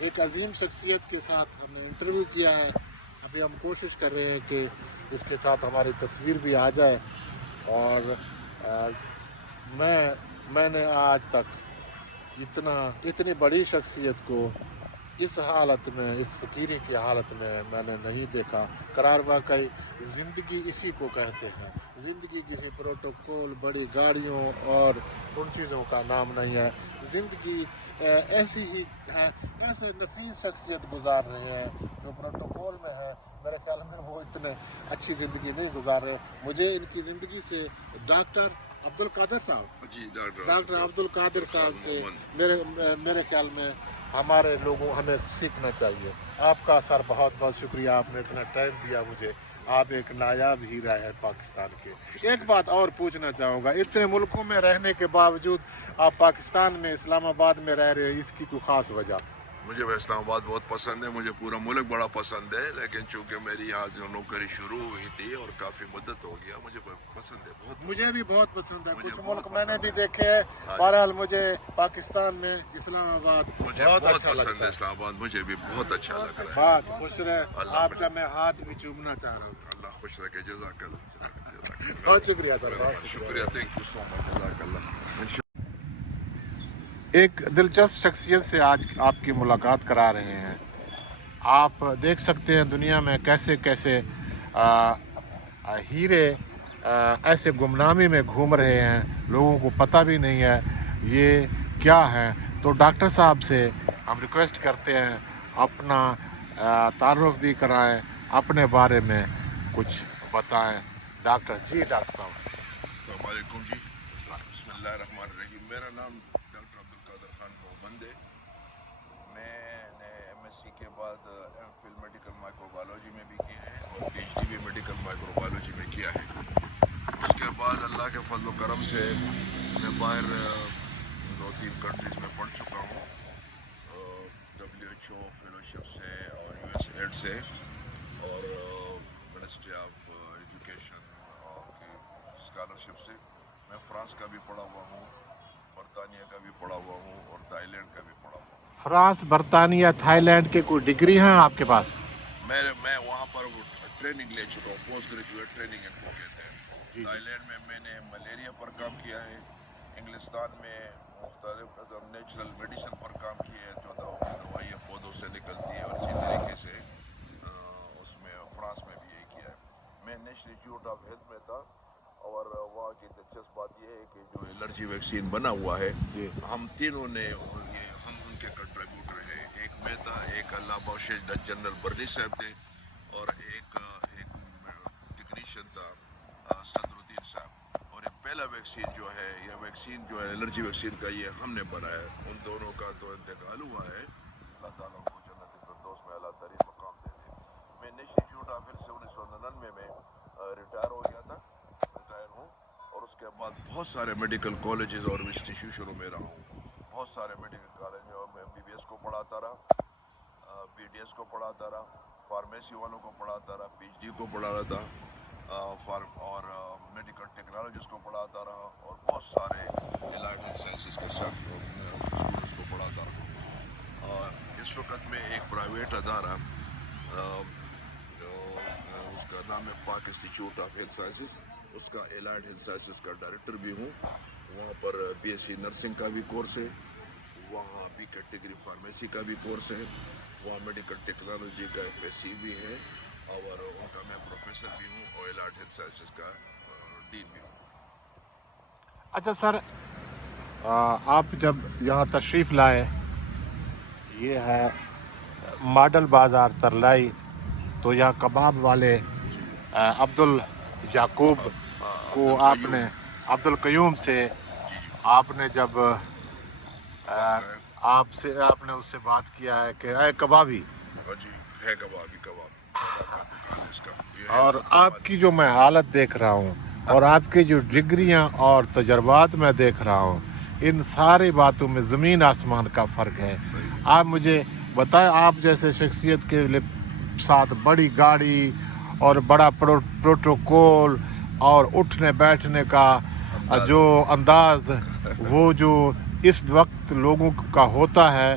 ایک عظیم شخصیت کے ساتھ ہم نے انٹرویو کیا ہے. ابھی ہم کوشش کر رہے ہیں کہ اس کے ساتھ ہماری تصویر بھی آ جائے. اور میں نے آج تک اتنی بڑی شخصیت کو اس حالت میں، اس فقیری کی حالت میں نے نہیں دیکھا. قرار واقعی زندگی اسی کو کہتے ہیں. زندگی کسی پروٹوکول، بڑی گاڑیوں اور ان چیزوں کا نام نہیں ہے. زندگی ایسی ہی ہے. ایسے نفیس شخصیت گزار رہے ہیں جو پروٹوکول میں ہے. میرے خیال میں وہ اتنے اچھی زندگی نہیں گزار رہے. مجھے ان کی زندگی سے ڈاکٹر عبدالقادر صاحب ڈاکٹر عبدالقادر صاحب سے میرے خیال میں ہمیں سیکھنا چاہیے. آپ کا سر بہت بہت شکریہ. آپ نے اتنا ٹائم دیا مجھے. آپ ایک نایاب ہیرا ہے پاکستان کے. ایک بات اور پوچھنا چاہوں گا، اتنے ملکوں میں رہنے کے باوجود آپ پاکستان میں اسلام آباد میں رہ رہے ہیں، اس کی کوئی خاص وجہ؟ مجھے اسلام آباد بہت پسند ہے. مجھے پورا ملک بڑا پسند ہے، لیکن چونکہ میری یہاں جو نوکری شروع ہوئی تھی اور کافی مدت ہو گیا، مجھے پسند ہے بہت. مجھے بھی بہت پسند ہے. کچھ ملک میں نے بھی دیکھے ہیں. بہرحال مجھے پاکستان میں اسلام آباد بہت اچھا لگتا ہے. اسلام آباد مجھے بھی بہت اچھا لگ رہا ہے. بات خوش رہے. آپ کا میں ہاتھ بھی چومنا چاہ رہا ہوں. اللہ خوش رکھے. جزاک اللہ. بہت شکریہ سر، بہت شکریہ. تھینک یو سو مچ. جزاک اللہ. ایک دلچسپ شخصیت سے آج آپ کی ملاقات کرا رہے ہیں. آپ دیکھ سکتے ہیں دنیا میں کیسے کیسے ہیرے ایسے گمنامی میں گھوم رہے ہیں. لوگوں کو پتہ بھی نہیں ہے یہ کیا ہے. تو ڈاکٹر صاحب سے ہم ریکویسٹ کرتے ہیں اپنا تعارف بھی کرائیں، اپنے بارے میں کچھ بتائیں. ڈاکٹر صاحب السلام علیکم جی. بسم اللہ الرحمن الرحیم. میرا نام ڈاکٹر عبدالقادر خان مومند ہے. میں نے ایم ایس سی کے بعد M Phil medical microbiology میں بھی کیا ہے اور پی ایچ ڈی بھی میڈیکل مائکرو بایولوجی میں کیا ہے. اس کے بعد اللہ کے فضل و کرم سے میں باہر 2-3 کنٹریز میں پڑھ چکا ہوں، WHO فیلوشپ سے اور USAID سے اور منسٹری آف ایجوکیشن کی اسکالرشپ سے. میں فرانس کا بھی پڑھا ہوا ہوں، برطانیہ کا بھی پڑھا ہوا ہوں اور تھائی لینڈ کا بھی پڑھا ہوا ہوں. فرانس، برطانیہ، تھائی لینڈ کے کوئی ڈگری ہیں آپ کے پاس؟ میں وہاں پر ٹریننگ لے چکا ہوں، پوسٹ گریجویٹ ٹریننگ ان کو کہتے ہیں. تھائی لینڈ میں نے ملیریا پر کام کیا ہے. انگلستان میں مختلف قسم نیچرل میڈیسن پر کام کیا ہے، جو دوائیاں پودوں سے نکلتی ہے، اور اسی طریقے سے اس میں فرانس میں بھی یہی کیا ہے. میں نیشنل انسٹیٹیوٹ آف ہیلتھ میں تھا، اور وہاں کی دلچسپ بات یہ ہے کہ جو الرجی ویکسین بنا ہوا ہے، ہم تینوں نے ہم ان کے کنٹریبیوٹر ہیں. ایک میں تھا، ایک اللہ بخش جنرل برنی صاحب تھے، اور ایک ٹیکنیشین تھا صدر الدین صاحب. اور یہ پہلا ویکسین جو ہے، یہ ویکسین جو ہے الرجی ویکسین کا، یہ ہم نے بنایا. ان دونوں کا تو انتقال ہوا ہے، اللہ تعالیٰ ان کو جنت الفردوس میں اعلیٰ ترین مقام دے دے. میں نیشنل انسٹیٹیوٹ آف ہیلتھ سے 1999 میں ریٹائر ہو گیا تھا، ریٹائر ہوں. اور اس کے بعد بہت سارے میڈیکل کالجز اور انسٹیٹیوشنوں میں رہا ہوں. بہت سارے میڈیکل کالج میں میں MBBS کو پڑھاتا رہا، BDS کو پڑھاتا رہا، فارمیسی والوں کو پڑھاتا رہا، PhD کو پڑھاتا تھا، اور میڈیکل ٹیکنالوجیز کو پڑھاتا رہا، اور بہت سارے الائڈ ہیلتھ سائنسز کے اسٹوڈنٹس کو پڑھاتا رہا. اس وقت میں ایک پرائیویٹ ادارہ، اس کا نام ہے پاک انسٹیٹیوٹ آف ہیلتھ سائنسز، اس کا الائڈ ہیلتھ سائنسز کا ڈائریکٹر بھی ہوں. وہاں پر BSc نرسنگ کا بھی کورس ہے، وہاں بھی کیٹیگری فارمیسی کا بھی کورس ہے، وہاں میڈیکل ٹیکنالوجی کا FSc بھی ہے، اور ان کا میں پروفیسر بھی ہوں، اور الائڈ ہیلتھ سائنسز کا ڈین بھی ہوں. اچھا سر، آپ جب یہاں تشریف لائے، یہ ہے ماڈل بازار ترلائی، تو یہاں کباب والے عبدالیعقوب کو آپ نے، عبدالقیوم سے آپ نے جب آپ نے اس سے بات کیا ہے کہ اے کبابی، جی ہے کبابی کباب کا دکان ہے اس کا. اور آپ کی جو میں حالت دیکھ رہا ہوں اور آپ کی جو ڈگریاں اور تجربات میں دیکھ رہا ہوں، ان ساری باتوں میں زمین آسمان کا فرق ہے. آپ مجھے بتائیں، آپ جیسے شخصیت کے ساتھ بڑی گاڑی اور بڑا پروٹوکول اور اٹھنے بیٹھنے کا جو انداز، وہ جو اس وقت لوگوں کا ہوتا ہے،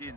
3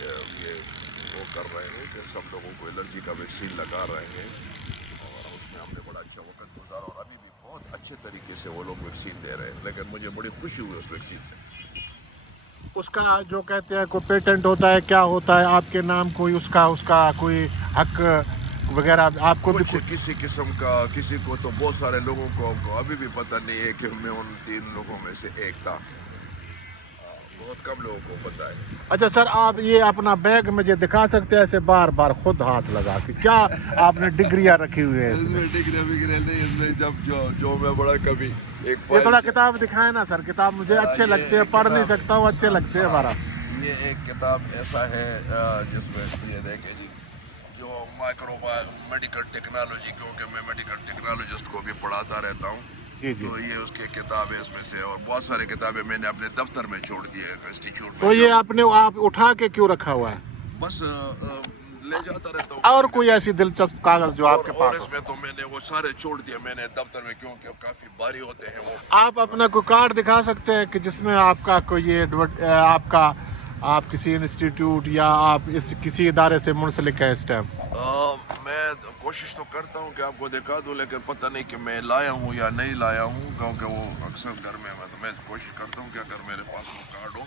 یہ وہ کر رہے ہیں کہ سب لوگوں کو الرجی کا ویکسین لگا رہے ہیں، اور اس میں ہم نے بڑا اچھا وقت گزارا، اور ابھی بھی بہت اچھے طریقے سے وہ لوگ ویکسین دے رہے ہیں، لیکن مجھے بڑی خوشی ہوئی اس ویکسین سے۔ اس کا جو کہتے ہیں کوئی پیٹنٹ ہوتا ہے، کیا ہوتا ہے آپ کے نام کوئی اس کا کوئی حق وغیرہ آپ کو بھی کچھ کسی قسم کا، کسی کو تو بہت سارے لوگوں کو ابھی بھی پتہ نہیں ہے کہ میں ان 3 لوگوں میں سے ایک تھا، بہت کم لوگوں کو پتہ ہے۔ اچھا سر، آپ یہ اپنا بیگ مجھے دکھا سکتے ہیں ایسے بار بار خود ہاتھ لگا کے؟ کیا آپ نے ڈگریاں رکھی ہوئی ہیں اس میں ڈگری وگری نہیں، اس میں جب جو میں بڑا کبھی ایک یہ فائل تھوڑا کتاب دکھائیں نا سر، کتاب مجھے اچھے لگتے ہیں، پڑھ نہیں سکتا ہوں، اچھے لگتے ہیں ہمارا۔ یہ ایک کتاب ایسا ہے جس میں یہ دیکھیں جی، جو مائکرو میڈیکل ٹیکنالوجی، کیونکہ میں میڈیکل ٹیکنالوجسٹ کو بھی پڑھاتا رہتا ہوں، جی جی، تو یہ اس کی کتاب ہے اس میں سے، اور بہت ساری کتابیں میں نے اپنے دفتر میں چھوڑ دی ہے انسٹیٹیوٹ میں۔ تو یہ آپ اٹھا کے کیوں رکھا ہوا ہے؟ بس لے جاتا رہتا ہوں۔ اور کوئی ایسی دلچسپ کاغذ جو آپ کے اور پاس اس ہو؟ میں تو میں نے وہ سارے چھوڑ دیے میں نے دفتر میں، کیونکہ کافی بھاری ہوتے ہیں وہ۔ آپ اپنا کوئی کارڈ دکھا سکتے ہیں کہ جس میں آپ کا کوئی یہ آپ کسی انسٹیٹیوٹ یا آپ کسی ادارے سے منسلک ہے اس ٹائم؟ میں کوشش تو کرتا ہوں کہ آپ کو دکھا دوں، لیکن پتہ نہیں کہ میں لایا ہوں یا نہیں لایا ہوں، کیونکہ وہ اکثر گھر میں میں کوشش کرتا ہوں کہ اگر میرے پاس وہ کارڈ ہو،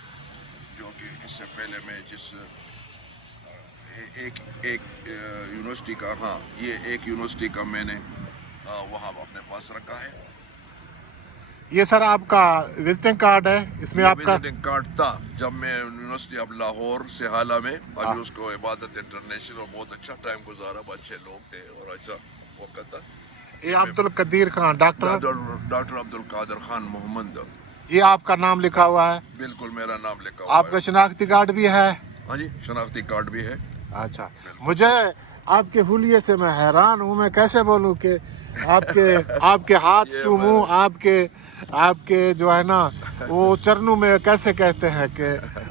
جو کہ اس سے پہلے میں جس ایک یونیورسٹی کا، ہاں یہ ایک یونیورسٹی کا میں نے وہاں اپنے پاس رکھا ہے۔ یہ سر آپ کا وزٹنگ کارڈ ہے، اس میں آپ کا وزٹنگ کارڈ تھا جب میں یونیورسٹی آف لاہور سہالہ میں، ابھی اس کو عبادت انٹرنیشنل، اور بہت اچھا ٹائم گزارا، اچھے لوگ تھے اور اچھا وقت تھا۔ یہ عبد القدیر خان ڈاکٹر عبد القادر خان محمد، یہ آپ کا نام لکھا ہوا ہے؟ بالکل میرا نام لکھا ہوا آپ کا شناختی کارڈ بھی ہے؟ ہاں جی، شناختی کارڈ بھی ہے۔ اچھا، مجھے آپ کے حلیے سے میں حیران ہوں، میں کیسے بولوں کہ آپ کے ہاتھ چوموں، آپ کے جو ہے نا وہ چرنوں میں کیسے کہتے ہیں کہ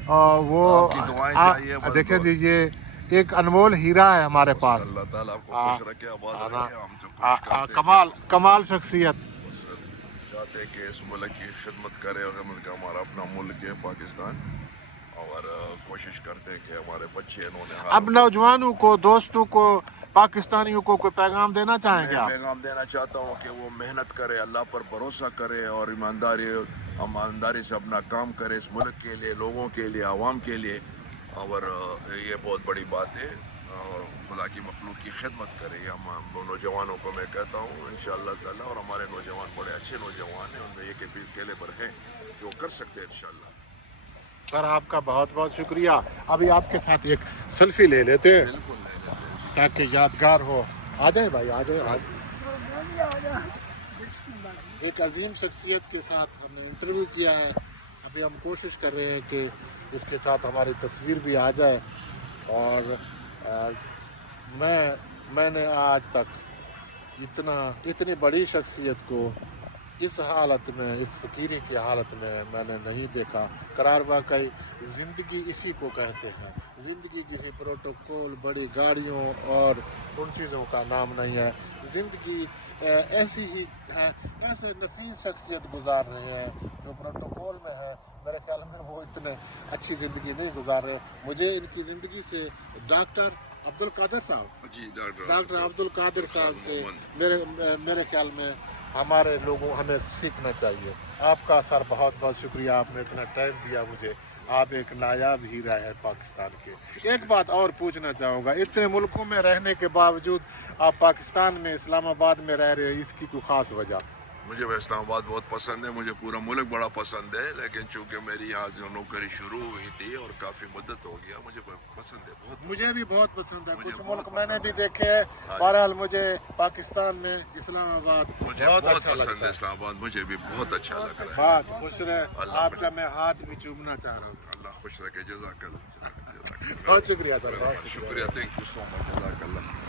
وہ آپ کی دعائیں چاہیے بس، دیکھیں جی، یہ ایک انمول ہیرا ہے ہمارے پاس، اللہ تعالیٰ آپ کو خوش رکھے، آباد رکھے، ہم تو کوشش کرتے ہیں کمال شخصیت۔ چاہتے ہیں کہ اس ملک کی خدمت کرے، اور خدمت کا ہمارا اپنا ملک ہے پاکستان، اور کوشش کرتے ہیں کہ ہمارے بچے انہوں نے اب نوجوانوں کو، دوستوں کو، پاکستانیوں کو کوئی پیغام دینا چاہیں گے میں آپ؟ پیغام دینا چاہتا ہوں کہ وہ محنت کرے، اللہ پر بھروسہ کرے، اور ایمانداری سے اپنا کام کرے، اس ملک کے لیے، لوگوں کے لیے، عوام کے لیے، اور یہ بہت بڑی بات ہے، خدا کی مخلوق کی خدمت کرے۔ یہ ہم نوجوانوں کو میں کہتا ہوں انشاءاللہ تعالیٰ، اور ہمارے نوجوان بڑے اچھے نوجوان ہیں، ان میں ایک کیلبر ہیں کہ وہ کر سکتے ہیں انشاءاللہ۔ سر آپ کا بہت بہت شکریہ۔ ابھی آپ کے ساتھ ایک سیلفی لے لیتے ہیں بالکل لے لیتے ہیں۔ تاکہ یادگار ہو۔ آ جائیں بھائی، آ جائیں۔ ایک عظیم شخصیت کے ساتھ ہم نے انٹرویو کیا ہے، ابھی ہم کوشش کر رہے ہیں کہ اس کے ساتھ ہماری تصویر بھی آ جائے، اور میں نے آج تک اتنی بڑی شخصیت کو اس حالت میں، اس فقیری کی حالت میں نے نہیں دیکھا۔ قرار واقعی زندگی اسی کو کہتے ہیں، زندگی کسی پروٹوکول، بڑی گاڑیوں اور ان چیزوں کا نام نہیں ہے۔ زندگی ایسی ہی ہے، ایسے نفیس شخصیت گزار رہے ہیں جو پروٹوکول میں ہے، میرے خیال میں وہ اتنے اچھی زندگی نہیں گزار رہے۔ مجھے ان کی زندگی سے ڈاکٹر عبد القادر صاحب، جی، ڈاکٹر عبد القادر صاحب سے میرے خیال میں ہمارے لوگوں ہمیں سیکھنا چاہیے۔ آپ کا سر بہت بہت شکریہ، آپ نے اتنا ٹائم دیا مجھے، آپ ایک نایاب ہیرا ہے پاکستان کے۔ ایک بات اور پوچھنا چاہوں گا، اتنے ملکوں میں رہنے کے باوجود آپ پاکستان میں، اسلام آباد میں رہ رہے ہیں، اس کی کوئی خاص وجہ؟ مجھے اسلام آباد بہت پسند ہے، مجھے پورا ملک بڑا پسند ہے، لیکن چونکہ میری یہاں جو نوکری شروع ہوئی تھی اور کافی مدت ہو گیا، مجھے پسند ہے بہت۔ مجھے بھی بہت پسند ہے، کچھ بہت ملک میں نے پسند بھی ہے۔ دیکھے ہیں، بہرحال مجھے پاکستان میں اسلام آباد مجھے بہت بہت اچھا پسند لگتا ہے ہے۔ اسلام آباد، مجھے بھی بہت اچھا لگ رہا ہے۔ بات خوش رہے، اللہ آپ خوش کا میں ہاتھ بھی چومنا چاہ رہا ہوں۔ اللہ خوش رکھے، جزاک اللہ۔ بہت شکریہ سر، بہت شکریہ۔ شکریہ، تھینک یو سو مچ، جزاک اللہ۔